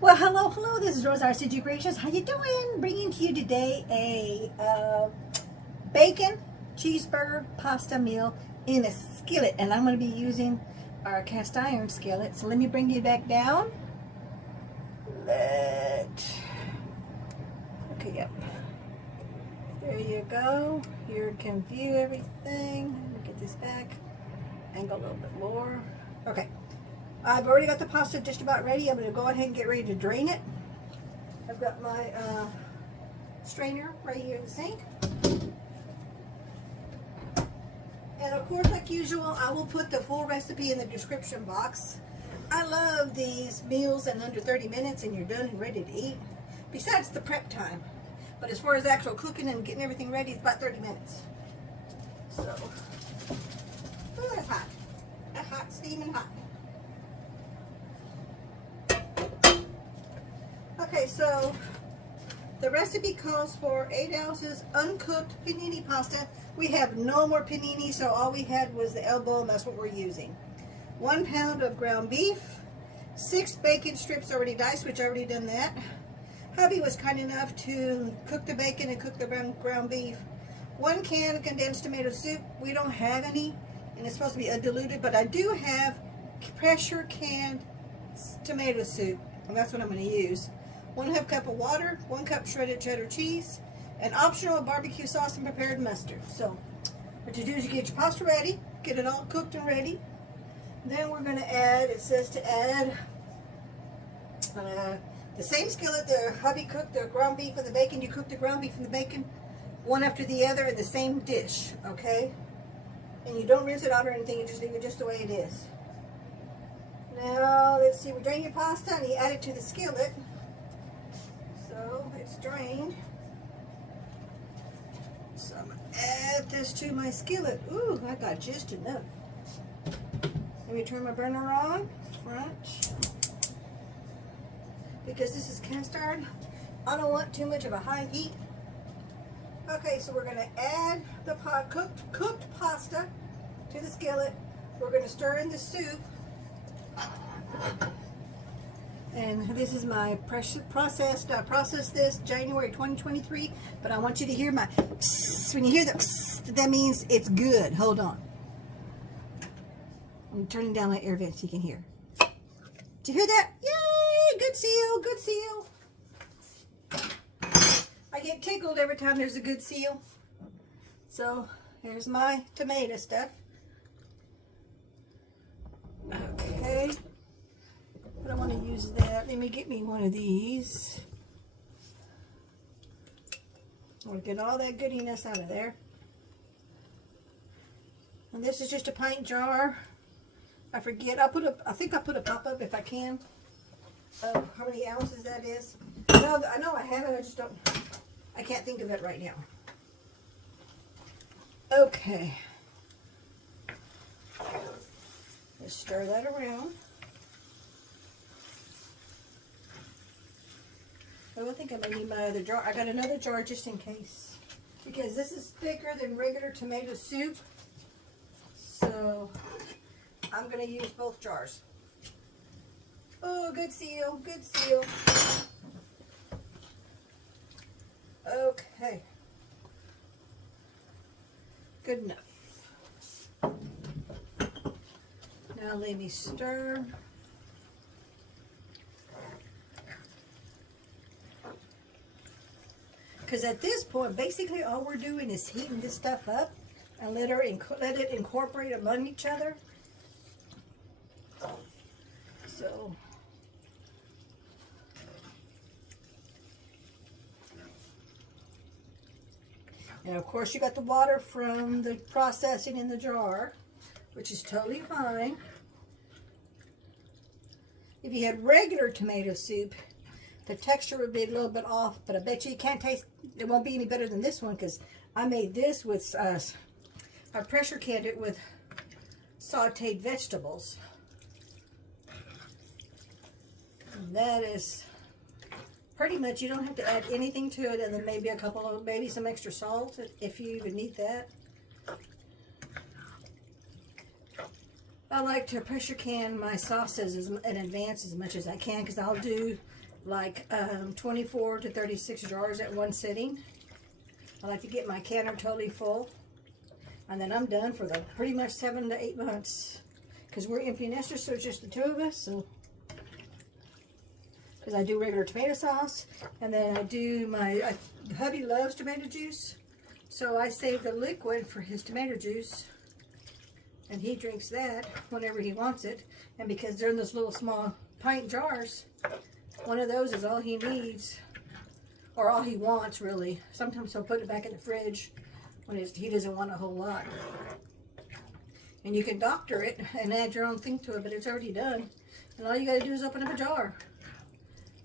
Well, hello. This is Rose RCG Gracious. How you doing? Bringing to you today a bacon cheeseburger pasta meal in a skillet, and I'm going to be using our cast iron skillet. So let me bring you back down. Okay, yep. There you go. You can view everything. Let me get this back. Angle a little bit more. Okay. I've already got the pasta just about ready. I'm going to go ahead and get ready to drain it. I've got my strainer right here in the sink. And of course, like usual, I will put the full recipe in the description box. I love these meals in under 30 minutes and you're done and ready to eat. Besides the prep time. But as far as actual cooking and getting everything ready, it's about 30 minutes. So, oh, that's hot. That's hot, steaming hot. Okay, so the recipe calls for 8 ounces uncooked panini pasta. We have no more panini, so all we had was the elbow, and that's what we're using. 1 pound of ground beef, 6 bacon strips already diced, which I already done that. Hubby was kind enough to cook the bacon and cook the ground beef. 1 can of condensed tomato soup. We don't have any, and it's supposed to be undiluted, but I do have pressure canned tomato soup, and that's what I'm going to use. 1/2 cup of water, 1 cup shredded cheddar cheese, and optional barbecue sauce and prepared mustard. So what you do is you get your pasta ready, get it all cooked and ready. Then we're going to add, it says to add the same skillet the hubby cooked the ground beef and the bacon. You cook the ground beef and the bacon one after the other in the same dish, okay? And you don't rinse it out or anything, you just leave it just the way it is. Now, let's see, we drain your pasta and you add it to the skillet. So, it's drained. So, I'm going to add this to my skillet. Ooh, I got just enough. Let me turn my burner on, front. Because this is cast iron, I don't want too much of a high heat. Okay, so we're going to add the cooked pasta to the skillet. We're going to stir in the soup. And this is my processed. I processed this January 2023, but I want you to hear my psst. When you hear the psst, that means it's good. Hold on. I'm turning down my air vent so you can hear. Did you hear that? Yay! Good seal, good seal. I get tickled every time there's a good seal. So here's my tomato stuff. Okay. I don't want to use that. Let me get me one of these. I'll get all that goodiness out of there. And this is just a pint jar. I forget. I think I'll put a pop-up if I can of how many ounces that is. I know I have it. I just don't. I can't think of it right now. Okay. Let's stir that around. Oh, I think I may need my other jar. I got another jar just in case. Because this is thicker than regular tomato soup. So I'm going to use both jars. Oh, good seal, good seal. Okay. Good enough. Now let me stir. Because at this point, basically all we're doing is heating this stuff up and let it incorporate among each other. So, and of course you got the water from the processing in the jar, which is totally fine. If you had regular tomato soup, the texture would be a little bit off, but I bet you can't taste, it won't be any better than this one because I made this with, I pressure canned it with sauteed vegetables. And that is pretty much, you don't have to add anything to it, and then maybe some extra salt if you even need that. I like to pressure can my sauces in advance as much as I can because I'll do like 24 to 36 jars at one sitting. I like to get my canner totally full. And then I'm done for the pretty much 7 to 8 months. Because we're empty nesters, so it's just the two of us. So, because I do regular tomato sauce. And then I do my, hubby loves tomato juice. So I save the liquid for his tomato juice. And he drinks that whenever he wants it. And because they're in those little small pint jars, one of those is all he needs. Or all he wants, really. Sometimes he'll put it back in the fridge when he doesn't want a whole lot. And you can doctor it and add your own thing to it, but it's already done. And all you got to do is open up a jar.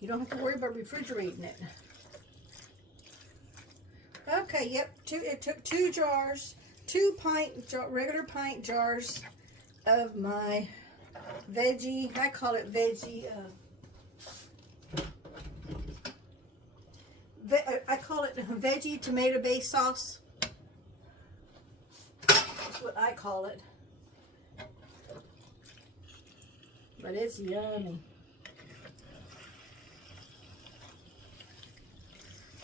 You don't have to worry about refrigerating it. Okay, yep. It took 2 jars, 2 regular pint jars of my veggie. I call it veggie. I call it veggie tomato based sauce. That's what I call it. But it's yummy.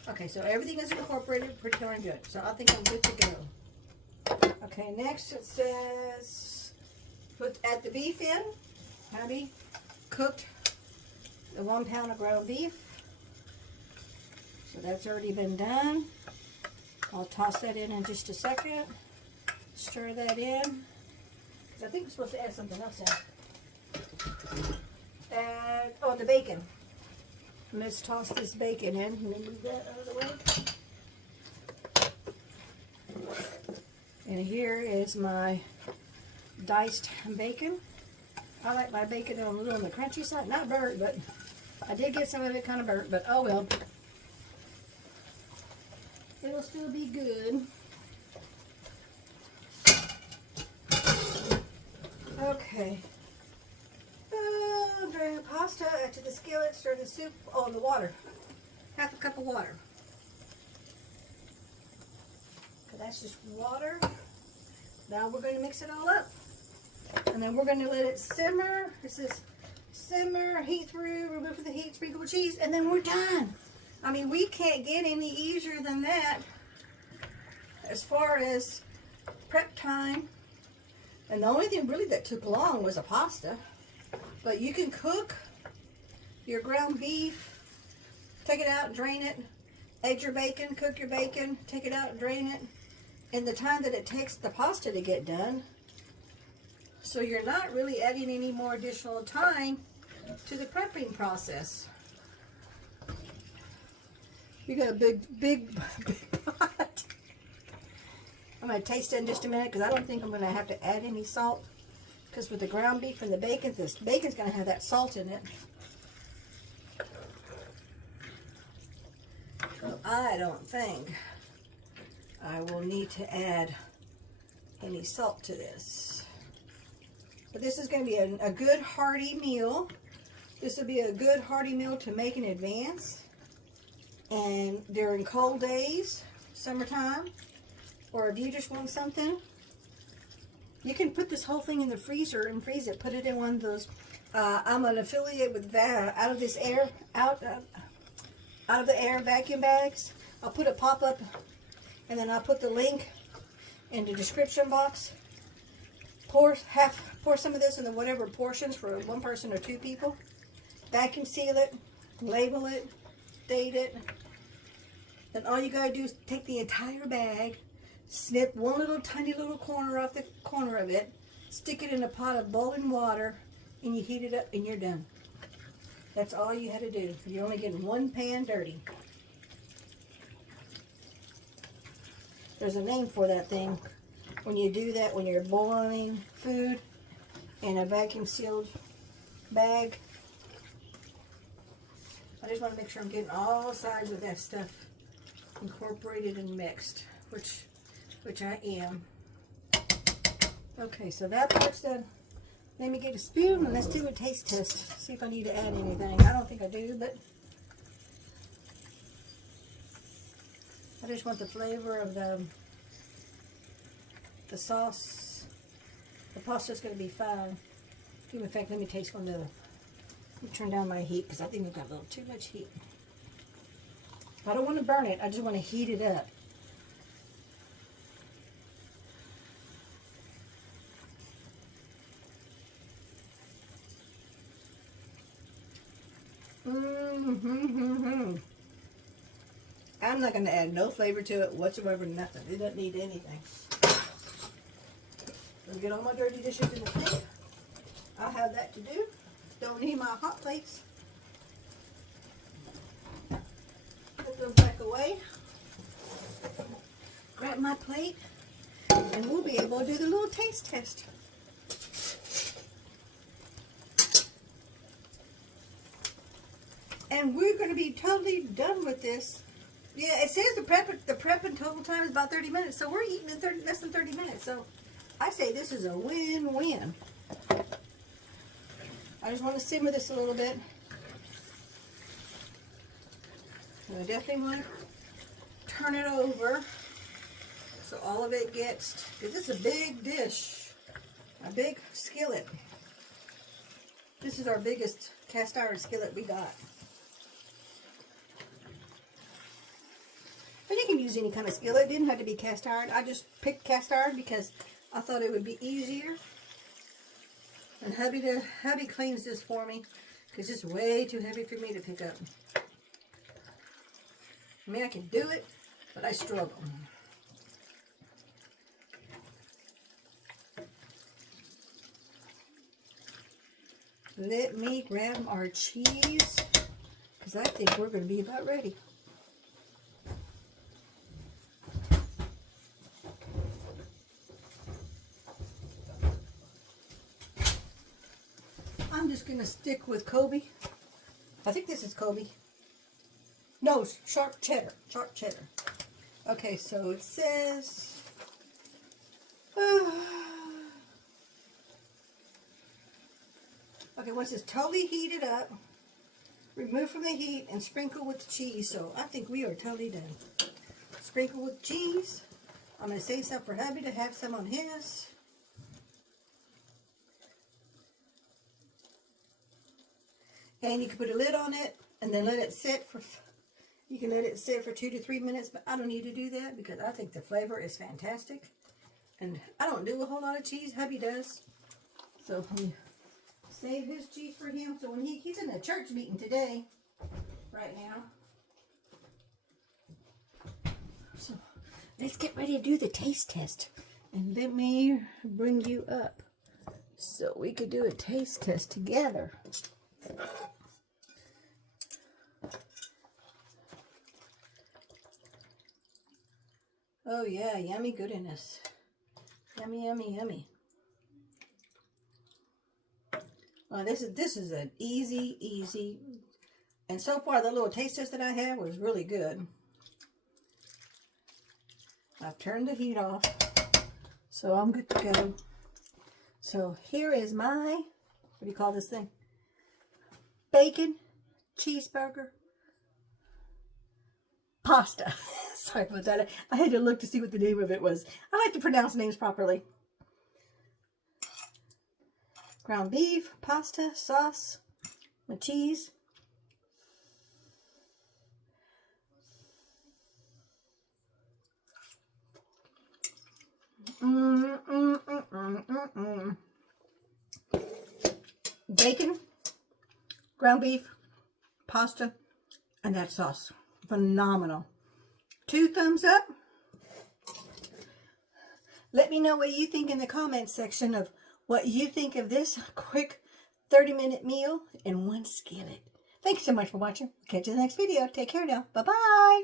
Okay, so everything is incorporated pretty darn good. So I think I'm good to go. Okay, next it says add the beef in. Hubby cooked the 1 pound of ground beef. So that's already been done. I'll toss that in just a second. Stir that in. Because I think we're supposed to add something else in. And, oh, the bacon. Let's toss this bacon in. Let me move that out of the way. And here is my diced bacon. I like my bacon a little on the crunchy side. Not burnt, but I did get some of it kind of burnt, but oh well. It'll still be good. Okay. Drain the pasta, add to the skillet, stir the soup. Oh, and the water. Half a cup of water. Okay, that's just water. Now we're going to mix it all up. And then we're going to let it simmer. This is simmer, heat through, remove the heat, sprinkle with cheese, and then we're done. I mean, we can't get any easier than that as far as prep time. And the only thing really that took long was a pasta. But you can cook your ground beef, take it out and drain it, add your bacon, cook your bacon, take it out and drain it, in the time that it takes the pasta to get done. So you're not really adding any more additional time to the prepping process. You got a big pot. I'm going to taste it in just a minute because I don't think I'm going to have to add any salt. Because with the ground beef and the bacon, this bacon's going to have that salt in it. So I don't think I will need to add any salt to this. But this is going to be a good hearty meal. This will be a good hearty meal to make in advance. And during cold days, summertime, or if you just want something, you can put this whole thing in the freezer and freeze it. Put it in one of those. I'm an affiliate with out of the air vacuum bags. I'll put a pop up, and then I'll put the link in the description box. Pour some of this in the whatever portions for 1 person or 2 people. Vacuum seal it, label it, date it. Then all you gotta do is take the entire bag, snip one little tiny little corner off the corner of it, stick it in a pot of boiling water, and you heat it up and you're done. That's all you had to do. You're only getting 1 pan dirty. There's a name for that thing. When you do that, when you're boiling food in a vacuum sealed bag. I just want to make sure I'm getting all sides of that stuff incorporated and mixed, which I am. Okay, so that part's done. Let me get a spoon and let's do a taste test. See if I need to add anything. I don't think I do, but I just want the flavor of the sauce. The pasta's going to be fine. In fact, let me taste one of Let me turn down my heat because I think we've got a little too much heat. I don't want to burn it. I just want to heat it up. I'm not going to add no flavor to it whatsoever, nothing. It doesn't need anything. Let me get all my dirty dishes in the sink. I have that to do. Don't need my hot plates. Put those back away. Grab my plate, and we'll be able to do the little taste test. And we're going to be totally done with this. Yeah, it says the prep and total time is about 30 minutes, so we're eating in less than 30 minutes. So I say this is a win-win. I just want to simmer this a little bit. And I definitely want to turn it over so all of it gets, because this is a big dish, a big skillet. This is our biggest cast iron skillet we got. And you can use any kind of skillet. It didn't have to be cast iron. I just picked cast iron because I thought it would be easier. And hubby cleans this for me because it's way too heavy for me to pick up. I mean, I can do it, but I struggle. Let me grab our cheese because I think we're going to be about ready. I'm just going to stick with Kobe. I think this is Kobe. No, sharp cheddar. Sharp cheddar. Okay, so it says... okay, once it's totally heated up, remove from the heat and sprinkle with the cheese. So I think we are totally done. Sprinkle with cheese. I'm going to save some for hubby to have some on his. And you can put a lid on it and then let it sit for, you can let it sit for 2 to 3 minutes, but I don't need to do that because I think the flavor is fantastic. And I don't do a whole lot of cheese, hubby does. So we save his cheese for him. So when he's in a church meeting today, right now. So let's get ready to do the taste test. And let me bring you up so we could do a taste test together. Oh yeah, yummy goodness. Yummy, yummy, yummy. Well, this is an easy, and so far the little taste test that I had was really good. I've turned the heat off, so I'm good to go. So here is my, what do you call this thing? Bacon Cheeseburger Pasta. Sorry about that. I had to look to see what the name of it was. I like to pronounce names properly. Ground beef, pasta, sauce, with cheese. Bacon, ground beef, pasta, and that sauce. Phenomenal. 2 thumbs up. Let me know what you think in the comments section of what you think of this quick 30-minute meal in one skillet. Thanks so much for watching. Catch you in the next video. Take care now. Bye-bye.